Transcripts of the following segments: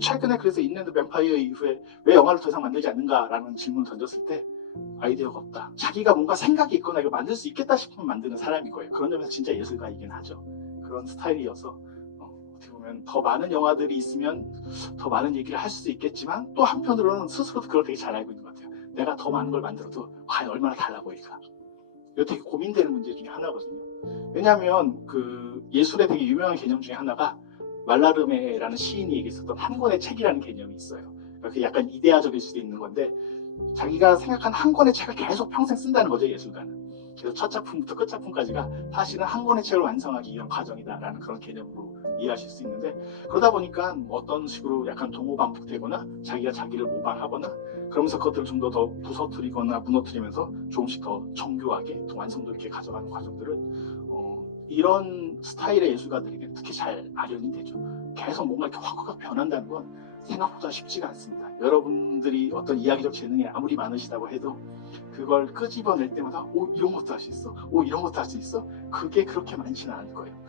최근에 그래서 인랜드 뱀파이어 이후에 왜 영화를 더 이상 만들지 않는가라는 질문을 던졌을 때 아이디어가 없다. 자기가 뭔가 생각이 있거나 이거 만들 수 있겠다 싶으면 만드는 사람인 거예요. 그런 점에서 진짜 예술가이긴 하죠. 그런 스타일이어서 어떻게 보면 더 많은 영화들이 있으면 더 많은 얘기를 할 수도 있겠지만 또 한편으로는 스스로도 그걸 되게 잘 알고 있는 것 같아요. 내가 더 많은 걸 만들어도 과연 얼마나 달라 보일까. 이거 되게 고민되는 문제 중에 하나거든요. 왜냐하면 그 예술의 되게 유명한 개념 중에 하나가 말라르메라는 시인이 얘기했었던 한 권의 책이라는 개념이 있어요. 그러니까 약간 이데아적일 수도 있는 건데 자기가 생각한 한 권의 책을 계속 평생 쓴다는 거죠, 예술가는. 그래서 첫 작품부터 끝 작품까지가 사실은 한 권의 책을 완성하기 위한 과정이다라는 그런 개념으로 이해하실 수 있는데 그러다 보니까 어떤 식으로 약간 동호반복되거나 자기가 자기를 모방하거나 그러면서 그것들을 좀 더 부서뜨리거나 무너뜨리면서 조금씩 더 정교하게 더 완성도 있게 가져가는 과정들은 이런 스타일의 예술가들에게 특히 잘 마련이 되죠. 계속 뭔가 이렇게 확확 변한다는 건 생각보다 쉽지가 않습니다. 여러분들이 어떤 이야기적 재능이 아무리 많으시다고 해도 그걸 끄집어낼 때마다 오 이런 것도 할 수 있어, 오 이런 것도 할 수 있어, 그게 그렇게 많지는 않을 거예요.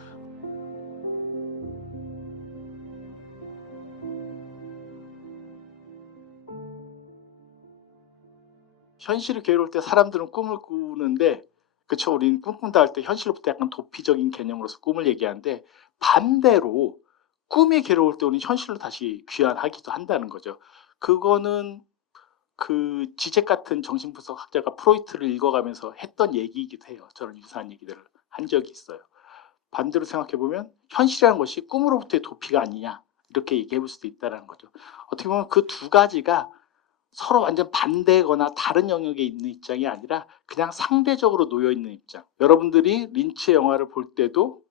현실이 괴로울 때 사람들은 꿈을 꾸는데 그쵸 우리는 꿈꾼다 할 때 현실로부터 약간 도피적인 개념으로서 꿈을 얘기하는데 반대로 꿈이 괴로울 때 우리는 현실로 다시 귀환하기도 한다는 거죠. 그거는 그 지적 같은 정신분석 학자가 프로이트를 읽어가면서 했던 얘기이기도 해요. 저는 유사한 얘기들을 한 적이 있어요. 반대로 생각해 보면 현실이라는 것이 꿈으로부터의 도피가 아니냐 이렇게 얘기해 볼 수도 있다는 거죠. 어떻게 보면 그 두 가지가 서로 완전 반대거나 다른 영역에 있는 입장이 아니라 그냥 상대적으로 놓여 있는 입장. 여러분들이 린치의 영화를 볼 때도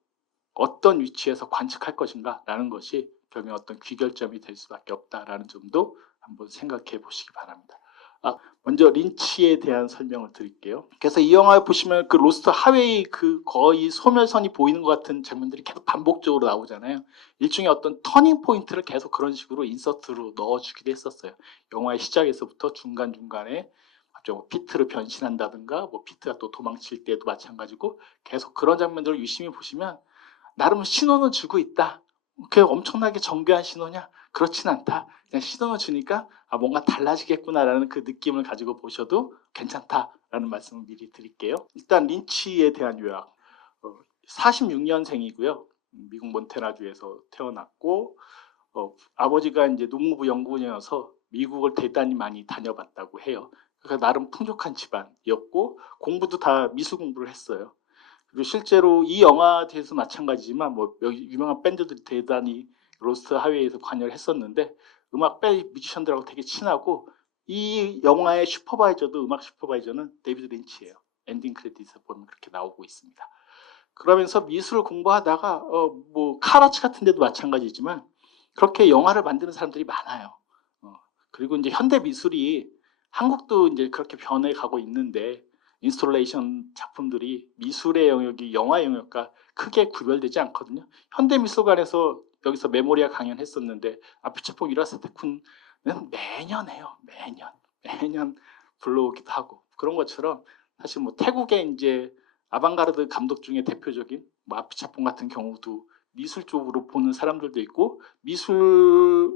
어떤 위치에서 관측할 것인가라는 것이 결국에 어떤 귀결점이 될 수밖에 없다라는 점도 한번 생각해 보시기 바랍니다. 먼저 린치에 대한 설명을 드릴게요. 그래서 이 영화에 보시면 그 로스트 하웨이 그 거의 소멸선이 보이는 것 같은 장면들이 계속 반복적으로 나오잖아요. 일종의 어떤 터닝 포인트를 계속 그런 식으로 인서트로 넣어주기도 했었어요. 영화의 시작에서부터 중간중간에 갑자기 뭐 피트를 변신한다든가 뭐 피트가 또 도망칠 때도 마찬가지고 계속 그런 장면들을 유심히 보시면 나름 신호는 주고 있다. 그게 엄청나게 정교한 신호냐? 그렇진 않다. 그냥 신호를 주니까 뭔가 달라지겠구나라는 그 느낌을 가지고 보셔도 괜찮다라는 말씀을 미리 드릴게요. 일단 린치에 대한 요약. 46년생이고요. 미국 몬태나주에서 태어났고 아버지가 이제 농무부 연구원이어서 미국을 대단히 많이 다녀봤다고 해요. 그러니까 나름 풍족한 집안이었고 공부도 다 미술 공부를 했어요. 그리고 실제로 이 영화에서 마찬가지지만 뭐 여기 유명한 밴드들이 대단히 로스트 하웨이에서 관여를 했었는데 음악 밴 뮤지션들하고 되게 친하고 이 영화의 슈퍼바이저도 음악 슈퍼바이저는 데이비드 린치예요. 엔딩 크레딧에 보면 그렇게 나오고 있습니다. 그러면서 미술을 공부하다가 뭐 카라치 같은 데도 마찬가지지만 그렇게 영화를 만드는 사람들이 많아요. 그리고 이제 현대 미술이 한국도 이제 그렇게 변해 가고 있는데 인스톨레이션 작품들이 미술의 영역이 영화 영역과 크게 구별되지 않거든요. 현대미술관에서 여기서 메모리아 강연했었는데 아피차폭 이라스테쿤은 매년 해요. 매년 불러오기도 하고 그런 것처럼 사실 뭐 태국의 이제 아방가르드 감독 중에 대표적인 뭐 아피차폭 같은 경우도 미술 쪽으로 보는 사람들도 있고 미술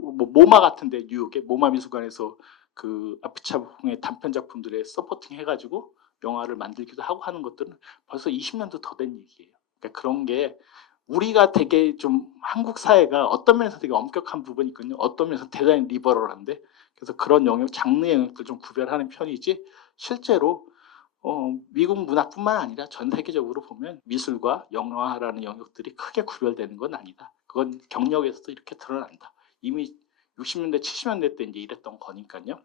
뭐 모마 같은데 뉴욕의 모마 미술관에서 그 아피차폭의 단편 작품들에 서포팅 해가지고 영화를 만들기도 하고 하는 것들은 벌써 20년도 더 된 얘기예요. 그러니까 그런 게 우리가 되게 좀 한국 사회가 어떤 면에서 되게 엄격한 부분이 있거든요. 어떤 면에서 대단히 리버럴한데 그래서 그런 영역, 장르 영역들 좀 구별하는 편이지 실제로 미국 문화뿐만 아니라 전 세계적으로 보면 미술과 영화라는 영역들이 크게 구별되는 건 아니다. 그건 경력에서도 이렇게 드러난다. 이미 60년대, 70년대 때 이제 이랬던 거니까요.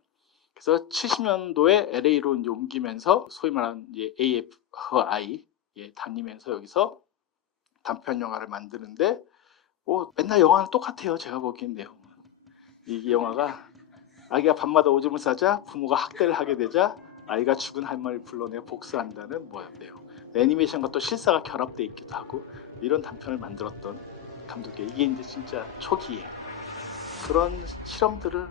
그래서 70년도에 LA로 이제 옮기면서 소위 말하는 이제 AFI 다니면서 여기서 단편 영화를 만드는데 맨날 영화는 똑같아요. 제가 보기엔 내용은. 이 영화가 아기가 밤마다 오줌을 싸자 부모가 학대를 하게 되자 아이가 죽은 할머니를 불러내 복수한다는 내용. 애니메이션과 또 실사가 결합되어 있기도 하고 이런 단편을 만들었던 감독이에요. 이게 이제 진짜 초기에 그런 실험들을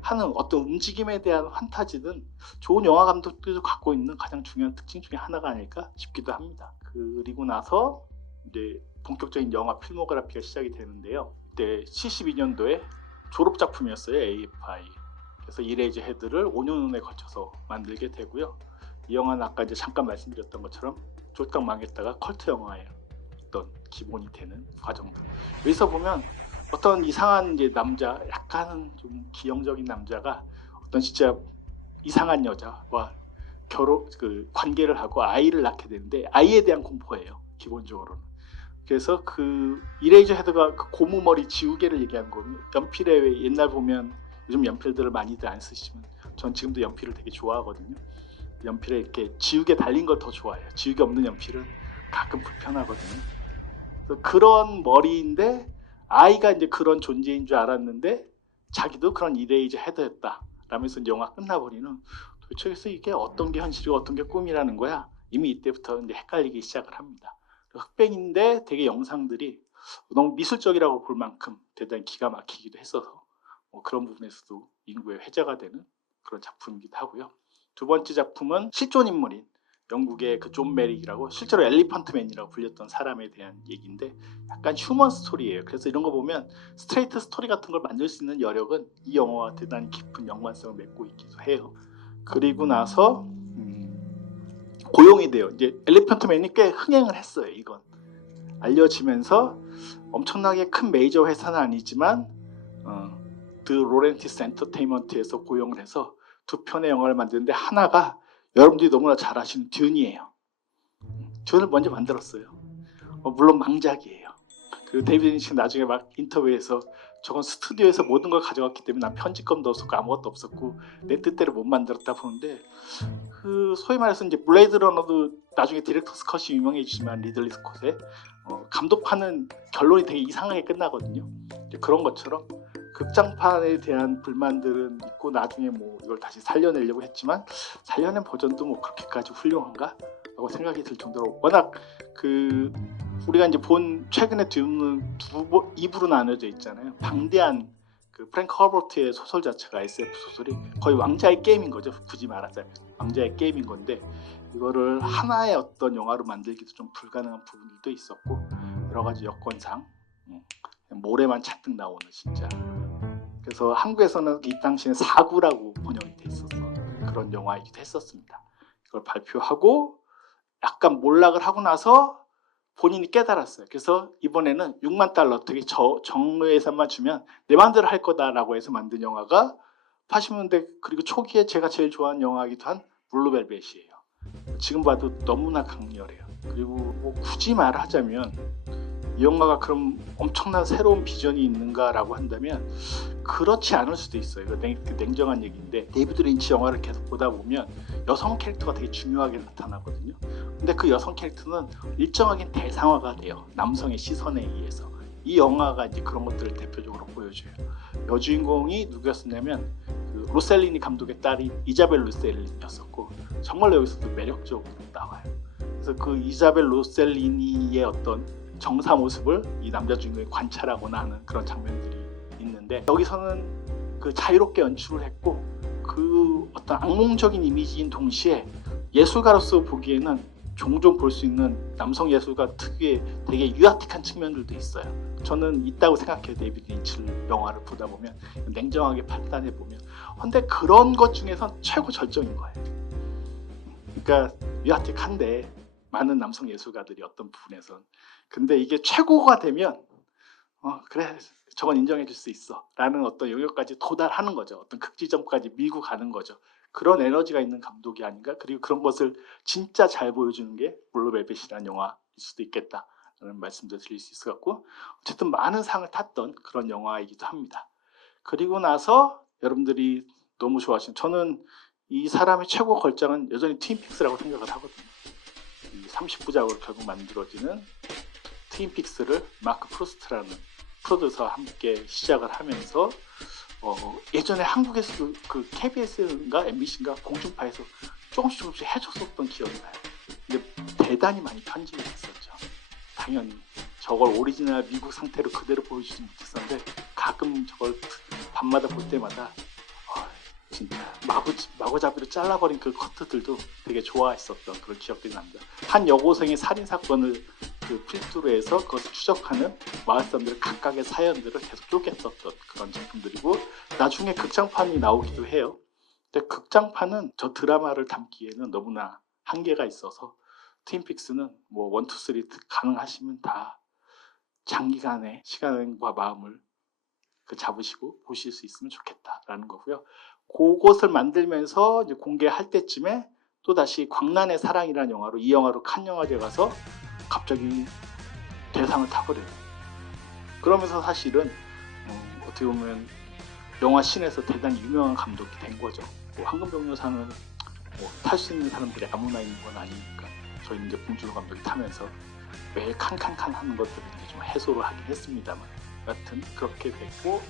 하는 어떤 움직임에 대한 환타지는 좋은 영화 감독들도 갖고 있는 가장 중요한 특징 중에 하나가 아닐까 싶기도 합니다. 그리고 나서 이제 본격적인 영화 필모그래피가 시작이 되는데요. 그때 72년도에 졸업 작품이었어요. AFI. 그래서 이레이저 헤드를 5년에 걸쳐서 만들게 되고요. 이 영화는 아까 이제 잠깐 말씀드렸던 것처럼 쫄딱 망했다가 컬트 영화의 어떤 기본이 되는 과정들. 여기서 보면 어떤 이상한 이제 남자, 약간은 좀 기형적인 남자가 어떤 진짜 이상한 여자와 관계를 하고 아이를 낳게 되는데 아이에 대한 공포예요. 기본적으로는. 그래서 그 이레이저 헤드가 그 고무 머리 지우개를 얘기한 거거든요. 연필에 옛날 보면 요즘 연필들을 많이들 안 쓰시지만 전 지금도 연필을 되게 좋아하거든요. 연필에 이렇게 지우개 달린 걸 더 좋아해요. 지우개 없는 연필은 가끔 불편하거든요. 그래서 그런 머리인데 아이가 이제 그런 존재인 줄 알았는데 자기도 그런 이레이저 헤드였다 라면서 영화 끝나버리는, 도대체 그래서 이게 어떤 게 현실이고 어떤 게 꿈이라는 거야. 이미 이때부터 이제 헷갈리기 시작을 합니다. 흑백인데 되게 영상들이 너무 미술적이라고 볼 만큼 대단히 기가 막히기도 했어서 그런 부분에서도 인구의 회자가 되는 그런 작품이기도 하고요. 두 번째 작품은 실존 인물인 영국의 그 존 메릭이라고, 실제로 엘리펀트맨이라고 불렸던 사람에 대한 얘기인데 약간 휴먼 스토리예요. 그래서 이런 거 보면 스트레이트 스토리 같은 걸 만들 수 있는 여력은 이 영화와 대단히 깊은 연관성을 맺고 있기도 해요. 그리고 나서 고용이 돼요. 이제 엘리펀트맨이 꽤 흥행을 했어요. 이건 알려지면서 엄청나게 큰 메이저 회사는 아니지만 드 로렌티스 엔터테인먼트에서 고용을 해서 두 편의 영화를 만드는데 하나가 여러분들이 너무나 잘 아시는 듄이에요. 듄을 먼저 만들었어요. 물론 망작이에요. 그리고 데이비드 린치가 나중에 막 인터뷰에서 저건 스튜디오에서 모든 걸 가져갔기 때문에 난 편집권도 없었고 아무것도 없었고 내 뜻대로 못 만들었다 보는데, 그 소위 말해서 이제 블레이드 러너도 나중에 디렉터스 컷이 유명해지지만 리들리 스콧의 감독하는 결론이 되게 이상하게 끝나거든요. 그런 것처럼 극장판에 대한 불만들은 있고 나중에 뭐 이걸 다시 살려내려고 했지만 살려낸 버전도 뭐 그렇게까지 훌륭한가? 라고 생각이 들 정도로 워낙 그 우리가 이제 본 최근에 듄은 2부로 나눠져 있잖아요. 방대한 그 프랭크 허버트의 소설 자체가 SF 소설이 거의 왕자의 게임인 거죠. 굳이 말하자면 왕자의 게임인 건데 이거를 하나의 어떤 영화로 만들기도 좀 불가능한 부분들도 있었고 여러 가지 여건상 모래만 잔뜩 나오는 진짜. 그래서 한국에서는 이 당시에 사구라고 번역이 돼 있어서 그런 영화이기도 했었습니다. 이걸 발표하고 약간 몰락을 하고 나서 본인이 깨달았어요. 그래서 이번에는 6만 달러 되게 정의 예산만 주면 내 마음대로 할 거다라고 해서 만든 영화가 80년대 그리고 초기에 제가 제일 좋아하는 영화이기도 한 블루벨벳이에요. 지금 봐도 너무나 강렬해요. 그리고 뭐 굳이 말하자면 이 영화가 그럼 엄청난 새로운 비전이 있는가라고 한다면 그렇지 않을 수도 있어요. 이거 냉정한 얘기인데 데이비드 린치 영화를 계속 보다 보면 여성 캐릭터가 되게 중요하게 나타나거든요. 근데 그 여성 캐릭터는 일정하게 대상화가 돼요. 남성의 시선에 의해서. 이 영화가 이제 그런 것들을 대표적으로 보여줘요. 여주인공이 누구였었냐면 그 로셀리니 감독의 딸인 이자벨 로셀리니였었고 정말 여기서도 매력적으로 나와요. 그래서 그 이자벨 로셀리니의 어떤 정사 모습을 이 남자 주인공이 관찰하거나 하는 그런 장면들이 있는데 여기서는 그 자유롭게 연출을 했고 그 어떤 악몽적인 이미지인 동시에 예술가로서 보기에는 종종 볼 수 있는 남성 예술가 특유의 되게 유아틱한 측면들도 있어요. 저는 있다고 생각해요. 데이비드 린치 영화를 보다 보면 냉정하게 판단해 보면. 근데 그런 것 중에선 최고 절정인 거예요. 그러니까 유아틱한데 많은 남성 예술가들이 어떤 부분에선 근데 이게 최고가 되면 그래 저건 인정해 줄 수 있어 라는 어떤 영역까지 도달하는 거죠. 어떤 극지점까지 밀고 가는 거죠. 그런 에너지가 있는 감독이 아닌가. 그리고 그런 것을 진짜 잘 보여주는 게 블루벨벳이라는 영화일 수도 있겠다라는 말씀도 드릴 수 있을 것 같고 어쨌든 많은 상을 탔던 그런 영화이기도 합니다. 그리고 나서 여러분들이 너무 좋아하시는, 저는 이 사람의 최고 걸작은 여전히 트윈픽스라고 생각을 하거든요. 이 30부작으로 결국 만들어지는 트윈픽스를 마크 프로스트라는 프로듀서와 함께 시작을 하면서 예전에 한국에서도 그 KBS인가 MBC인가 공중파에서 조금씩 해줬었던 기억이 나요. 근데 대단히 많이 편집이 됐었죠. 당연히 저걸 오리지널 미국 상태로 그대로 보여주지 못했었는데 가끔 저걸 밤마다 볼 때마다 진짜 마구잡이로 잘라버린 그 커트들도 되게 좋아했었던 그런 기억들이 납니다. 한 여고생의 살인사건을 그 필두로 해서 그것을 추적하는 마을 사람들의 각각의 사연들을 계속 쪼갰었던 그런 작품들이고 나중에 극장판이 나오기도 해요. 근데 극장판은 저 드라마를 담기에는 너무나 한계가 있어서 트윈픽스는 뭐 1, 2, 3 가능하시면 다 장기간의 시간과 마음을 잡으시고 보실 수 있으면 좋겠다라는 거고요. 그것을 만들면서 이제 공개할 때쯤에 또 다시 광란의 사랑이라는 영화로 이 영화로 칸 영화제 가서 갑자기 대상을 타버려요. 그러면서 사실은 어떻게 보면 영화 씬에서 대단히 유명한 감독이 된 거죠. 뭐 황금종려상은 뭐 탈 수 있는 사람들이 아무나 있는 건 아니니까 저희는 이제 봉준호 감독이 타면서 매일 칸칸칸 하는 것들을 이제 좀 해소를 하긴 했습니다만 여하튼 그렇게 됐고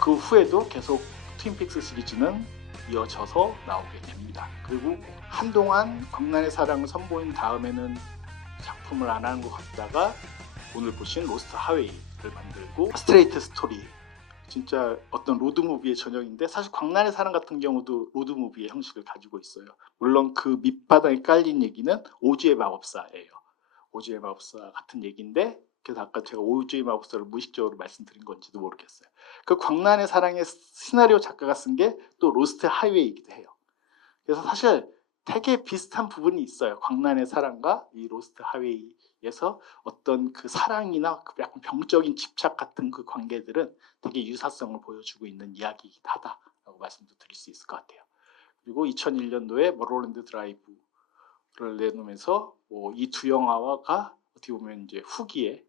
그 후에도 계속 트윈픽스 시리즈는 이어져서 나오게 됩니다. 그리고 한동안 광란의 사랑을 선보인 다음에는 작품을 안 하는 것 같다가 오늘 보신 로스트 하웨이를 만들고 스트레이트 스토리 진짜 어떤 로드무비의 전형인데 사실 광란의 사랑 같은 경우도 로드무비의 형식을 가지고 있어요. 물론 그 밑바닥에 깔린 얘기는 오즈의 마법사예요. 오즈의 마법사 같은 얘기인데 그래서 아까 제가 오즈의 마법사를 무의식적으로 말씀드린 건지도 모르겠어요. 그 광란의 사랑의 시나리오 작가가 쓴 게 또 로스트 하이웨이이기도 해요. 그래서 사실 되게 비슷한 부분이 있어요. 광란의 사랑과 이 로스트 하이웨이에서 어떤 그 사랑이나 그 약간 병적인 집착 같은 그 관계들은 되게 유사성을 보여주고 있는 이야기이기도 하다라고 말씀도 드릴 수 있을 것 같아요. 그리고 2001년도에 머롤랜드 드라이브를 내놓으면서 이 두 영화가 어떻게 보면 이제 후기에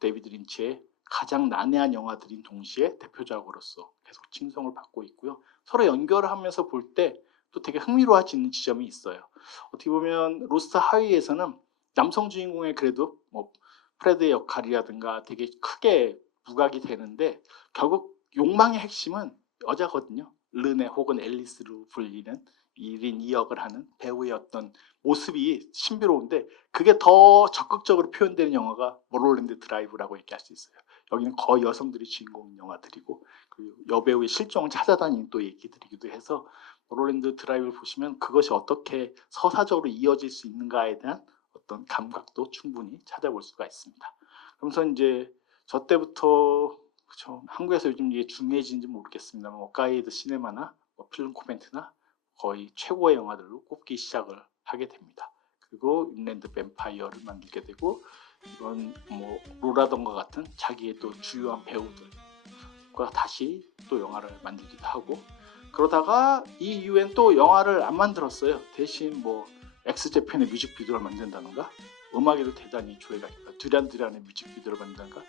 데이비드 린치의 가장 난해한 영화들인 동시에 대표작으로서 계속 칭송을 받고 있고요. 서로 연결을 하면서 볼 때 또 되게 흥미로워지는 지점이 있어요. 어떻게 보면 로스트 하위에서는 남성 주인공의 그래도 뭐 프레드의 역할이라든가 되게 크게 부각이 되는데 결국 욕망의 핵심은 여자거든요. 르네 혹은 앨리스로 불리는 1인 2역을 하는 배우의 어떤 모습이 신비로운데 그게 더 적극적으로 표현되는 영화가 머롤랜드 드라이브라고 얘기할 수 있어요. 여기는 거의 여성들이 주인공인 영화들이고 그리고 여배우의 실종을 찾아다니는 또 얘기들이기도 해서 머롤랜드 드라이브를 보시면 그것이 어떻게 서사적으로 이어질 수 있는가에 대한 어떤 감각도 충분히 찾아볼 수가 있습니다. 그러면서 이제 저 때부터 그쵸, 한국에서 요즘 이게 중요해지는지 모르겠습니다만 워카이드 시네마나 필름 코멘트나 거의 최고의 영화들로 꼽기 시작을 하게 됩니다. 그리고 인랜드 뱀파이어를 만들게 되고 이건 뭐 로라던과 같은 자기의 또 주요한 배우들과 다시 또 영화를 만들기도 하고 그러다가 이 이후엔 또 영화를 안 만들었어요. 대신 뭐 엑스제팬의 뮤직비디오를 만든다던가 음악에도 대단히 조예가 있다. 듀란듀란의 뮤직비디오를 만든다던가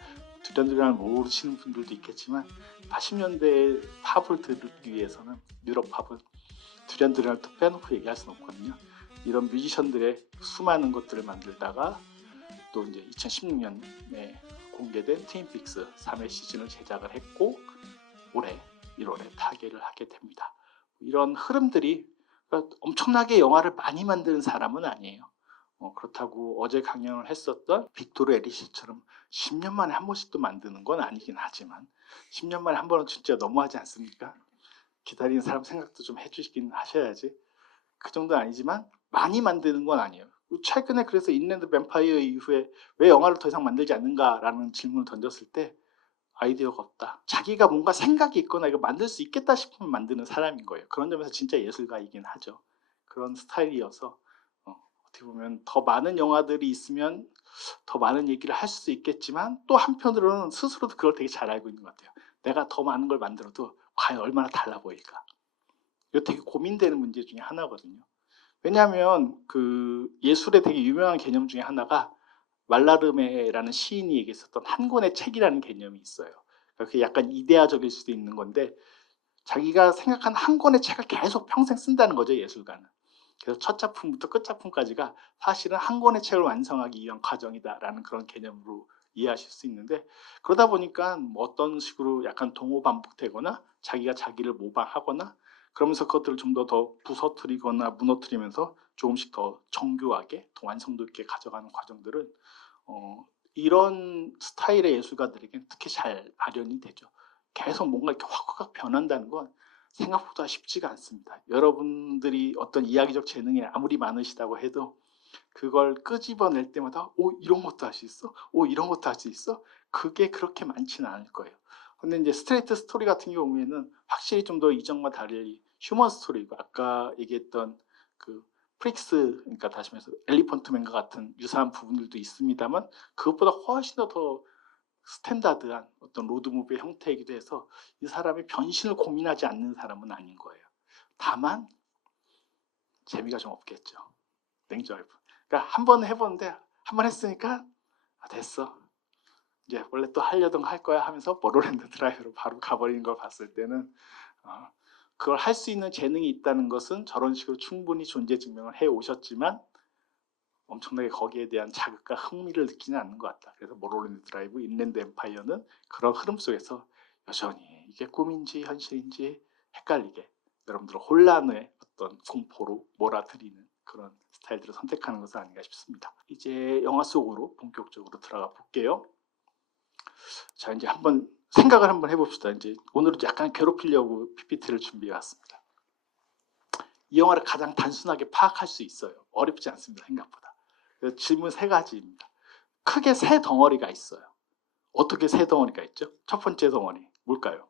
듀란듀란을 모르시는 분들도 있겠지만 80년대 팝을 들기 위해서는 유럽 팝은 듀란듀란을 또 빼놓고 얘기할 수는 없거든요. 이런 뮤지션들의 수많은 것들을 만들다가 또 이제 2016년에 공개된 트윈픽스 3회 시즌을 제작을 했고 올해 1월에 타계를 하게 됩니다. 이런 흐름들이 그러니까 엄청나게 영화를 많이 만드는 사람은 아니에요. 그렇다고 어제 강연을 했었던 빅토르 에리시처럼 10년 만에 한 번씩도 만드는 건 아니긴 하지만 10년 만에 한 번은 진짜 너무하지 않습니까? 기다리는 사람 생각도 좀 해주시긴 하셔야지. 그 정도는 아니지만 많이 만드는 건 아니에요. 최근에 그래서 인랜드 뱀파이어 이후에 왜 영화를 더 이상 만들지 않는가라는 질문을 던졌을 때 아이디어가 없다. 자기가 뭔가 생각이 있거나 이거 만들 수 있겠다 싶으면 만드는 사람인 거예요. 그런 점에서 진짜 예술가이긴 하죠. 그런 스타일이어서 어떻게 보면 더 많은 영화들이 있으면 더 많은 얘기를 할 수 있겠지만 또 한편으로는 스스로도 그걸 되게 잘 알고 있는 것 같아요. 내가 더 많은 걸 만들어도 과연 얼마나 달라 보일까? 이거 되게 고민되는 문제 중에 하나거든요. 왜냐하면 그 예술의 되게 유명한 개념 중에 하나가 말라르메라는 시인이 얘기했었던 한 권의 책이라는 개념이 있어요. 그러니까 그게 약간 이데아적일 수도 있는 건데 자기가 생각한 한 권의 책을 계속 평생 쓴다는 거죠, 예술가는. 그래서 첫 작품부터 끝 작품까지가 사실은 한 권의 책을 완성하기 위한 과정이다라는 그런 개념으로 이해하실 수 있는데 그러다 보니까 뭐 어떤 식으로 약간 동호반복되거나 자기가 자기를 모방하거나 그러면서 그것들을 좀 더 부서뜨리거나 무너뜨리면서 조금씩 더 정교하게 더 완성도 있게 가져가는 과정들은 이런 스타일의 예술가들에겐 특히 잘 발현이 되죠. 계속 뭔가 이렇게 확확 변한다는 건 생각보다 쉽지가 않습니다. 여러분들이 어떤 이야기적 재능이 아무리 많으시다고 해도 그걸 끄집어낼 때마다 이런 것도 할 수 있어? 이런 것도 할 수 있어? 그게 그렇게 많지는 않을 거예요. 근데 이제 스트레이트 스토리 같은 경우에는 확실히 좀 더 이전과 달리 휴먼 스토리고, 아까 얘기했던 그 프릭스, 그러니까 다시 말해서 엘리펀트맨과 같은 유사한 부분들도 있습니다만, 그것보다 훨씬 더 스탠다드한 어떤 로드무비의 형태이기도 해서 이 사람이 변신을 고민하지 않는 사람은 아닌 거예요. 다만 재미가 좀 없겠죠. 냉정해. 그러니까 한 번 해보는데, 한 번 했으니까 됐어. 이제 원래 또 하려던 거 할 거야 하면서 머로랜드 드라이브로 바로 가버리는 걸 봤을 때는 그걸 할 수 있는 재능이 있다는 것은 저런 식으로 충분히 존재 증명을 해 오셨지만 엄청나게 거기에 대한 자극과 흥미를 느끼는 않는 것 같다. 그래서 머로랜드 드라이브, 인랜드 엠파이어는 그런 흐름 속에서 여전히 이게 꿈인지 현실인지 헷갈리게 여러분들을 혼란의 어떤 공포로 몰아들이는 그런 스타일들을 선택하는 것은 아닌가 싶습니다. 이제 영화 속으로 본격적으로 들어가 볼게요. 자, 이제 한번 생각을 한번 해봅시다. 이제 오늘은 약간 괴롭히려고 PPT를 준비해 왔습니다. 이 영화를 가장 단순하게 파악할 수 있어요. 어렵지 않습니다. 생각보다. 질문 3가지입니다. 크게 3덩어리가 있어요. 어떻게 3덩어리가 있죠? 첫 번째 덩어리 뭘까요?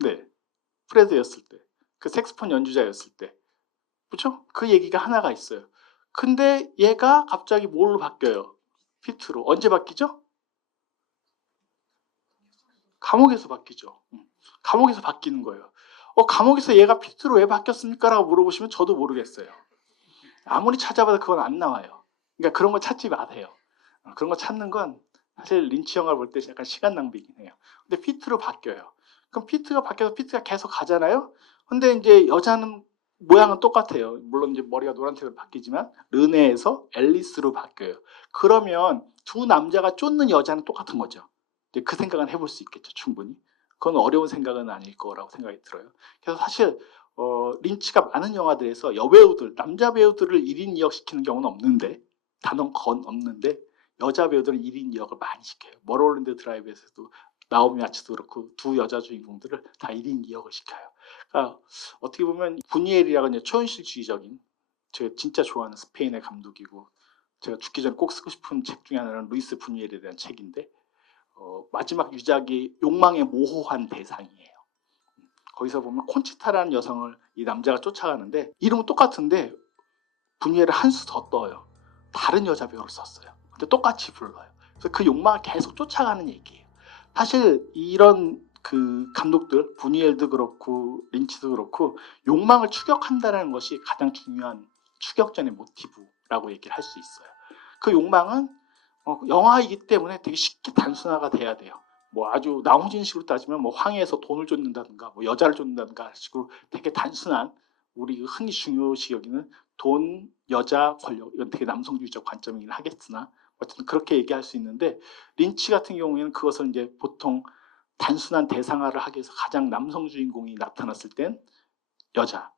네, 프레드였을 때, 그 색스폰 연주자였을 때, 그렇죠? 그 얘기가 하나가 있어요. 근데 얘가 갑자기 뭘로 바뀌어요? 피트로. 언제 바뀌죠? 감옥에서 바뀌죠. 감옥에서 바뀌는 거예요. 감옥에서 얘가 피트로 왜 바뀌었습니까? 라고 물어보시면 저도 모르겠어요. 아무리 찾아봐도 그건 안 나와요. 그러니까 그런 거 찾지 마세요. 그런 거 찾는 건 사실 린치 영화를 볼 때 약간 시간 낭비긴 해요. 근데 피트로 바뀌어요. 그럼 피트가 바뀌어서 피트가 계속 가잖아요. 근데 이제 여자는 모양은 똑같아요. 물론 이제 머리가 노란색으로 바뀌지만 르네에서 앨리스로 바뀌어요. 그러면 두 남자가 쫓는 여자는 똑같은 거죠. 이제 그 생각은 해볼 수 있겠죠, 충분히. 그건 어려운 생각은 아닐 거라고 생각이 들어요. 그래서 사실 린치가 많은 영화들에서 여배우들, 남자 배우들을 1인 2역 시키는 경우는 없는데, 단언 건 없는데 여자 배우들은 1인 2역을 많이 시켜요. 머로랜드 드라이브에서도 나오미 와츠도 그렇고 두 여자 주인공들을 다 1인 2역을 시켜요. 그러니까 어떻게 보면 부니엘이라는 초현실주의적인, 제가 진짜 좋아하는 스페인의 감독이고 제가 죽기 전에 꼭 쓰고 싶은 책 중에 하나는 루이스 부니엘에 대한 책인데, 마지막 유작이 욕망의 모호한 대상이에요. 거기서 보면 콘치타라는 여성을 이 남자가 쫓아가는데 이름은 똑같은데 부니엘을 한 수 더 떠요. 다른 여자 배우를 썼어요. 근데 똑같이 불러요. 그래서 그 욕망을 계속 쫓아가는 얘기예요. 사실 이런 그 감독들, 부니엘도 그렇고 린치도 그렇고 욕망을 추격한다는 것이 가장 중요한 추격전의 모티브라고 얘기를 할 수 있어요. 그 욕망은 영화이기 때문에 되게 쉽게 단순화가 돼야 돼요. 뭐 아주 나홍진식으로 따지면 뭐 황해에서 돈을 쫓는다든가 뭐 여자를 쫓는다든가 식으로 되게 단순한, 우리 흔히 중요시 여기는 돈, 여자, 권력, 이건 되게 남성주의적 관점이긴 하겠으나 어쨌든 그렇게 얘기할 수 있는데, 린치 같은 경우에는 그것을 이제 보통 단순한 대상화를 하기 위해서 가장 남성 주인공이 나타났을 땐 여자,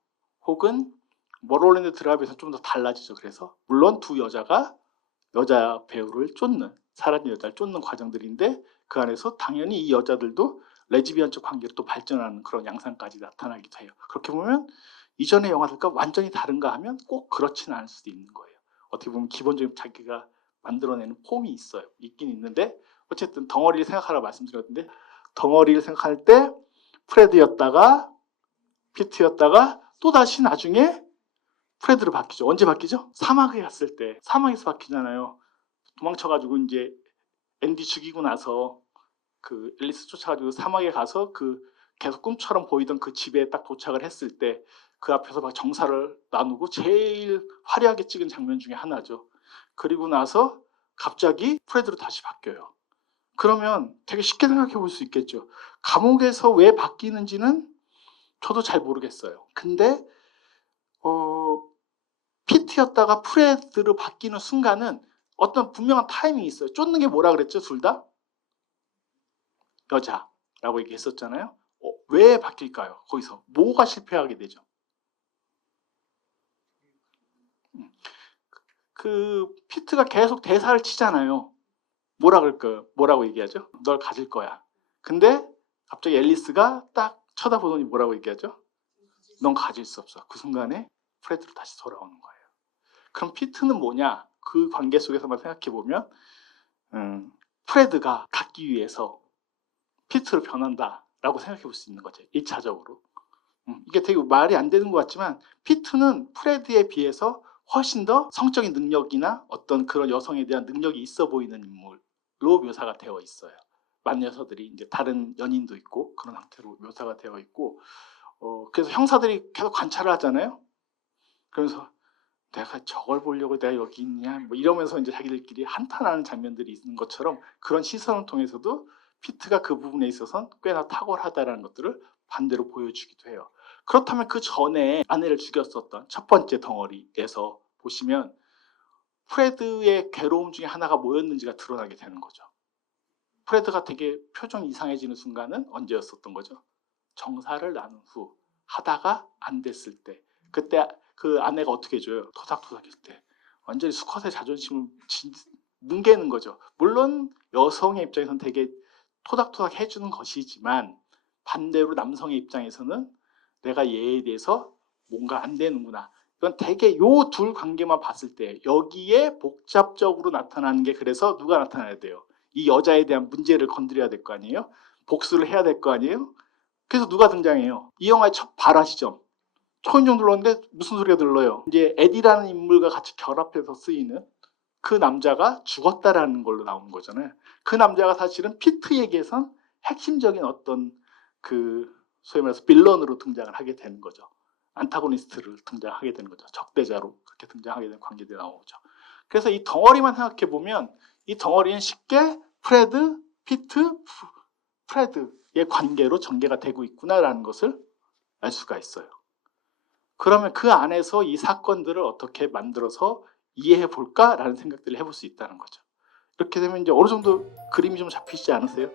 혹은 머로랜드 드라이브에서 좀 더 달라지죠. 그래서 물론 두 여자가 여자 배우를 쫓는, 사라진 여자를 쫓는 과정들인데 그 안에서 당연히 이 여자들도 레즈비언적 관계로 또 발전하는 그런 양상까지 나타나기도 해요. 그렇게 보면 이전의 영화들과 완전히 다른가 하면 꼭 그렇지는 않을 수도 있는 거예요. 어떻게 보면 기본적인 자기가 만들어내는 폼이 있어요. 있긴 있는데 어쨌든 덩어리를 생각하라고 말씀드렸는데, 덩어리를 생각할 때 프레드였다가 피트였다가 또 다시 나중에 프레드로 바뀌죠. 언제 바뀌죠? 사막에 갔을 때. 사막에서 바뀌잖아요. 도망쳐가지고 이제 앤디 죽이고 나서 그 앨리스 쫓아가지고 사막에 가서 그 계속 꿈처럼 보이던 그 집에 딱 도착을 했을 때 그 앞에서 막 정사를 나누고 제일 화려하게 찍은 장면 중에 하나죠. 그리고 나서 갑자기 프레드로 다시 바뀌어요. 그러면 되게 쉽게 생각해 볼 수 있겠죠. 감옥에서 왜 바뀌는지는 저도 잘 모르겠어요. 근데 피트였다가 프레드로 바뀌는 순간은 어떤 분명한 타이밍이 있어요. 쫓는 게 뭐라 그랬죠? 둘 다? 여자라고 얘기했었잖아요. 왜 바뀔까요? 거기서 뭐가 실패하게 되죠? 그 피트가 계속 대사를 치잖아요. 뭐라 그럴까요? 뭐라고 얘기하죠? 널 가질 거야. 근데 갑자기 앨리스가 딱 쳐다보더니 뭐라고 얘기하죠? 넌 가질 수 없어. 그 순간에 프레드로 다시 돌아오는 거예요. 그럼 피트는 뭐냐? 그 관계 속에서만 생각해 보면 프레드가 갖기 위해서 피트로 변한다라고 생각해 볼 수 있는 거죠. 1차적으로. 이게 되게 말이 안 되는 것 같지만 피트는 프레드에 비해서 훨씬 더 성적인 능력이나 어떤 그런 여성에 대한 능력이 있어 보이는 인물로 묘사가 되어 있어요. 만녀서들이 이제 다른 연인도 있고 그런 형태로 묘사가 되어 있고 그래서 형사들이 계속 관찰을 하잖아요. 그러면서 내가 저걸 보려고 내가 여기 있냐 뭐 이러면서 이제 자기들끼리 한탄하는 장면들이 있는 것처럼 그런 시선을 통해서도 피트가 그 부분에 있어서는 꽤나 탁월하다라는 것들을 반대로 보여주기도 해요. 그렇다면 그 전에 아내를 죽였었던 첫 번째 덩어리에서 보시면 프레드의 괴로움 중에 하나가 뭐였는지가 드러나게 되는 거죠. 프레드가 되게 표정이 이상해지는 순간은 언제였었던 거죠? 정사를 나눈 후 하다가 안 됐을 때, 그때 그 아내가 어떻게 해줘요? 토닥토닥일 때 완전히 수컷의 자존심을 뭉개는 거죠. 물론 여성의 입장에서는 되게 토닥토닥 해주는 것이지만 반대로 남성의 입장에서는 내가 얘에 대해서 뭔가 안 되는구나. 이건 되게 요 둘 관계만 봤을 때 여기에 복잡적으로 나타나는 게, 그래서 누가 나타나야 돼요? 이 여자에 대한 문제를 건드려야 될 거 아니에요? 복수를 해야 될 거 아니에요? 그래서 누가 등장해요? 이 영화의 첫 발화시점. 초인종 눌렀는데 무슨 소리가 들려요? 이제 에디라는 인물과 같이 결합해서 쓰이는 그 남자가 죽었다라는 걸로 나오는 거잖아요. 그 남자가 사실은 피트에게선 핵심적인 어떤 그 소위 말해서 빌런으로 등장을 하게 되는 거죠. 안타고니스트를 등장하게 되는 거죠. 적대자로 그렇게 등장하게 되는 관계들이 나오죠. 그래서 이 덩어리만 생각해 보면 이 덩어리는 쉽게 프레드, 피트, 프레드의 관계로 전개가 되고 있구나라는 것을 알 수가 있어요. 그러면 그 안에서 이 사건들을 어떻게 만들어서 이해해 볼까라는 생각들을 해볼 수 있다는 거죠. 이렇게 되면 이제 어느 정도 그림이 좀 잡히시지 않으세요?